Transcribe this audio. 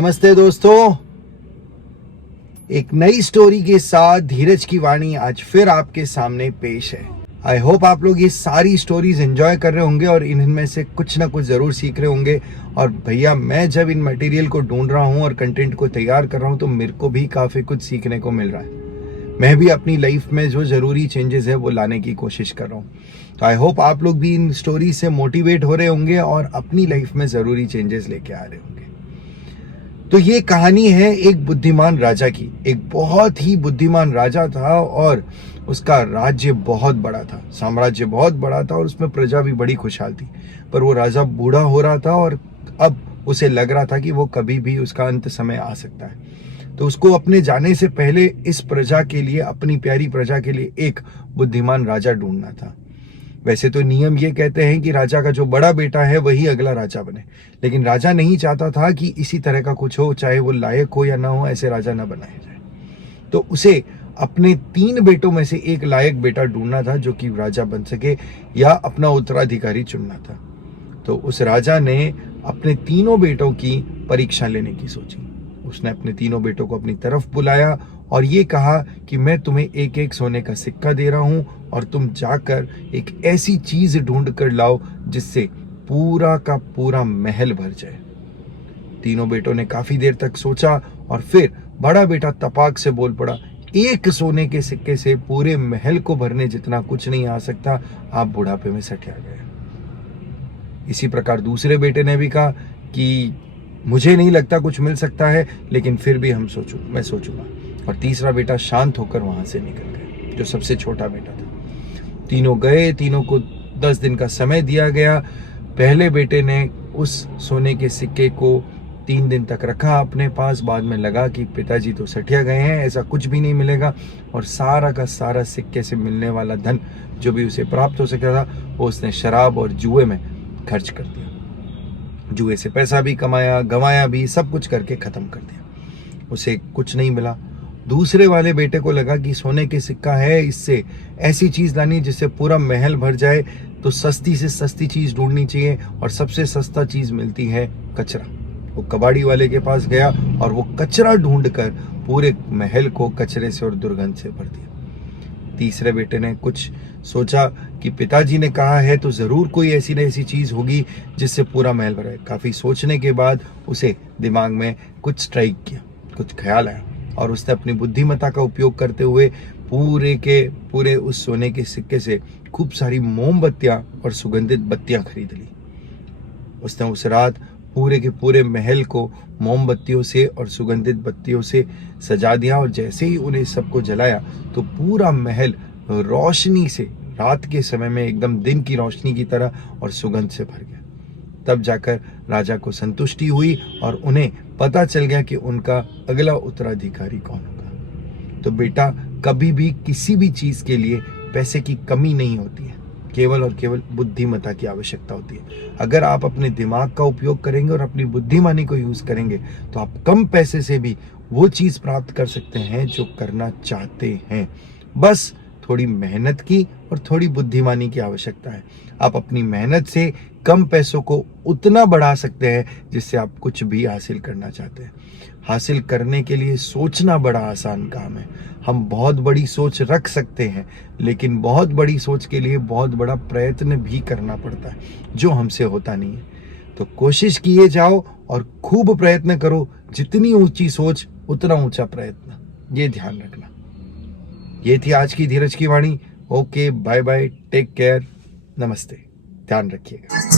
नमस्ते दोस्तों, एक नई स्टोरी के साथ धीरज की वाणी आज फिर आपके सामने पेश है। आई होप आप लोग ये सारी स्टोरीज एंजॉय कर रहे होंगे और इनमें से कुछ ना कुछ जरूर सीख रहे होंगे। और भैया, मैं जब इन मटेरियल को ढूंढ रहा हूँ और कंटेंट को तैयार कर रहा हूँ तो मेरे को भी काफी कुछ सीखने को मिल रहा है। मैं भी अपनी लाइफ में जो जरूरी चेंजेस है वो लाने की कोशिश कर रहा हूँ। तो आई होप आप लोग भी इन स्टोरी से मोटिवेट हो रहे होंगे और अपनी लाइफ में जरूरी चेंजेस लेके आ रहे होंगे। तो ये कहानी है एक बुद्धिमान राजा की। एक बहुत ही बुद्धिमान राजा था और उसका राज्य बहुत बड़ा था, साम्राज्य बहुत बड़ा था और उसमें प्रजा भी बड़ी खुशहाल थी। पर वो राजा बूढ़ा हो रहा था और अब उसे लग रहा था कि वो कभी भी उसका अंत समय आ सकता है। तो उसको अपने जाने से पहले इस प्रजा के लिए, अपनी प्यारी प्रजा के लिए एक बुद्धिमान राजा ढूंढना था। वैसे तो नियम ये कहते हैं कि राजा का जो बड़ा बेटा है वही अगला राजा बने, लेकिन राजा नहीं चाहता था कि इसी तरह का कुछ हो, चाहे वो लायक हो या ना हो, ऐसे राजा ना बनाया जाए। तो उसे अपने 3 बेटों में से एक लायक बेटा ढूंढना था जो कि राजा बन सके या अपना उत्तराधिकारी चुनना था। तो उस राजा ने अपने तीनों बेटों की परीक्षा लेने की सोची। उसने अपने तीनों बेटों को अपनी तरफ बुलाया और ये कहा कि मैं तुम्हें एक एक सोने का सिक्का दे रहा हूं और तुम जाकर एक ऐसी चीज ढूंढ कर लाओ जिससे पूरा का पूरा महल भर जाए। तीनों बेटों ने काफी देर तक सोचा और फिर बड़ा बेटा तपाक से बोल पड़ा, एक सोने के सिक्के से पूरे महल को भरने जितना कुछ नहीं आ सकता, आप बुढ़ापे में सठिया गए। इसी प्रकार दूसरे बेटे ने भी कहा कि मुझे नहीं लगता कुछ मिल सकता है, लेकिन फिर भी मैं सोचूंगा। और तीसरा बेटा शांत होकर वहां से निकल गया, जो सबसे छोटा बेटा था। तीनों गए, तीनों को 10 दिन का समय दिया गया। पहले बेटे ने उस सोने के सिक्के को 3 दिन तक रखा अपने पास। बाद में लगा कि पिताजी तो सठिया गए हैं, ऐसा कुछ भी नहीं मिलेगा, और सारा का सारा सिक्के से मिलने वाला धन जो भी उसे प्राप्त हो सकता था वो उसने शराब और जुए में खर्च कर दिया। जुए से पैसा भी कमाया, गंवाया भी, सब कुछ करके खत्म कर दिया। उसे कुछ नहीं मिला। दूसरे वाले बेटे को लगा कि सोने के सिक्का है, इससे ऐसी चीज लानी जिससे पूरा महल भर जाए। तो सस्ती से सस्ती चीज ढूंढनी चाहिए और सबसे सस्ता चीज मिलती है कचरा। वो कबाड़ी वाले के पास गया और वो कचरा ढूंढकर पूरे महल को कचरे से और दुर्गंध से भर दिया। तीसरे बेटे ने कुछ सोचा कि पिताजी ने कहा है तो जरूर कोई ऐसी न ऐसी चीज होगी जिससे पूरा महल भरे। काफी सोचने के बाद उसे दिमाग में कुछ स्ट्राइक किया, कुछ ख्याल आया और उसने अपनी बुद्धिमत्ता का उपयोग करते हुए पूरे के पूरे उस सोने के सिक्के से खूब सारी मोमबत्तियां और सुगंधित बत्तियां खरीद ली। उसने उस रात पूरे के पूरे महल को मोमबत्तियों से और सुगंधित बत्तियों से सजा दिया और जैसे ही उन्हें सबको जलाया तो पूरा महल रोशनी से, रात के समय में एकदम दिन की रोशनी की तरह और सुगंध से भर गया। तब जाकर राजा को संतुष्टि हुई और उन्हें पता चल गया कि उनका अगला उत्तराधिकारी कौन होगा। तो बेटा, कभी भी किसी भी चीज के लिए पैसे की कमी नहीं होती है, केवल और केवल बुद्धिमत्ता की आवश्यकता होती है। अगर आप अपने दिमाग का उपयोग करेंगे और अपनी बुद्धिमानी को यूज करेंगे तो आप कम पैसे से भी वो चीज प्राप्त कर सकते हैं जो करना चाहते हैं। बस थोड़ी मेहनत की और थोड़ी बुद्धिमानी की आवश्यकता है। आप अपनी मेहनत से कम पैसों को उतना बढ़ा सकते हैं जिससे आप कुछ भी हासिल करना चाहते हैं। हासिल करने के लिए सोचना बड़ा आसान काम है। हम बहुत बड़ी सोच रख सकते हैं, लेकिन बहुत बड़ी सोच के लिए बहुत बड़ा प्रयत्न भी करना पड़ता है, जो हमसे होता नहीं है। तो कोशिश किए जाओ और खूब प्रयत्न करो। जितनी ऊंची सोच उतना ऊंचा प्रयत्न, ये ध्यान रखना। ये थी आज की धीरज की वाणी। Okay, bye bye, take care, नमस्ते, ध्यान रखिएगा।